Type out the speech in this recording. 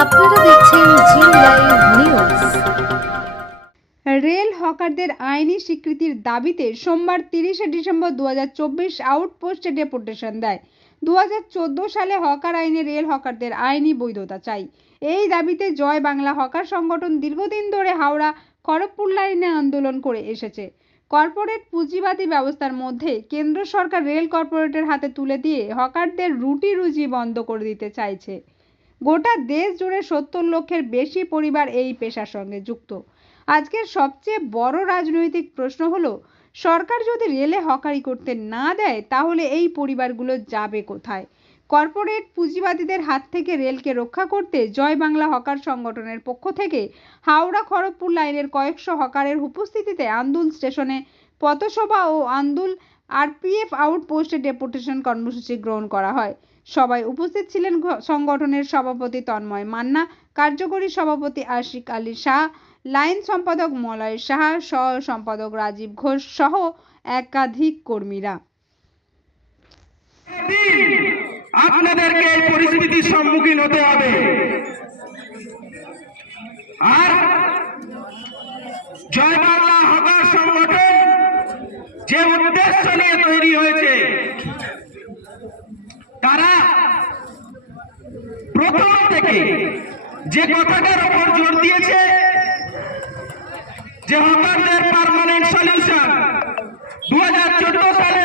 আপনারা দেখছেন জি live news. Rail হকারদের আইনি স্বীকৃতির দাবিতে সোমবার তিরিশে ডিসেম্বর দু আউটপোস্টে ডেপুটেশন দেয়। দু সালে হকার আইনে রেল হকারদের আইনি বৈধতা চাই। এই দাবিতে জয় বাংলা হকার সংগঠন দীর্ঘদিন ধরে হাওড়া, খড়গপুর লাইনে আন্দোলন করে এসেছে। কর্পোরেট পুঁজিবাদী ব্যবস্থার মধ্যে কেন্দ্র সরকার রেল কর্পোরেটের হাতে তুলে দিয়ে হকারদের রুটি রুজি বন্ধ করে দিতে চাইছে। গোটা দেশ জুড়ে সত্তর লক্ষের বেশি পরিবার এই পেশার সঙ্গে যুক্ত। আজকের সবচেয়ে বড় রাজনৈতিক প্রশ্ন হলো, সরকার যদি রেলে হকারি করতে না দেয়, তাহলে এই পরিবারগুলো যাবে কোথায়? কর্পোরেট পুঁজিবাদীদের হাত থেকে রেলকে রক্ষা করতে জয় বাংলা হকার সংগঠনের পক্ষ থেকে হাওড়া খড়গপুর লাইনের কয়েকশো হকারের উপস্থিতিতে আন্দুল স্টেশনে পথসভা ও আন্দুল আরপিএফ আউটপোস্টে ডেপুটেশন কর্মসূচি গ্রহণ করা হয়। সবাই উপস্থিত ছিলেন সংগঠনের সভাপতি তন্ময় মান্না, কার্যকরী সভাপতি আশিক আলী শাহ, লাইন সম্পাদক মলয় সাহা, সহ সম্পাদক রাজীব ঘোষ সহ একাধিক কর্মীরা। আপনাদেরকে এই পরিস্থিতির সম্মুখীন হতে হবে। আর জয় বাংলা হকার সংগঠন যে উদ্দেশ্য নিয়ে তৈরি হয়েছে তারা প্রথম থেকে যে কথাটার উপর জোর দিয়েছে, যে হকারদের পারমানেন্ট সলিউশন দু হাজার চোদ্দ সালে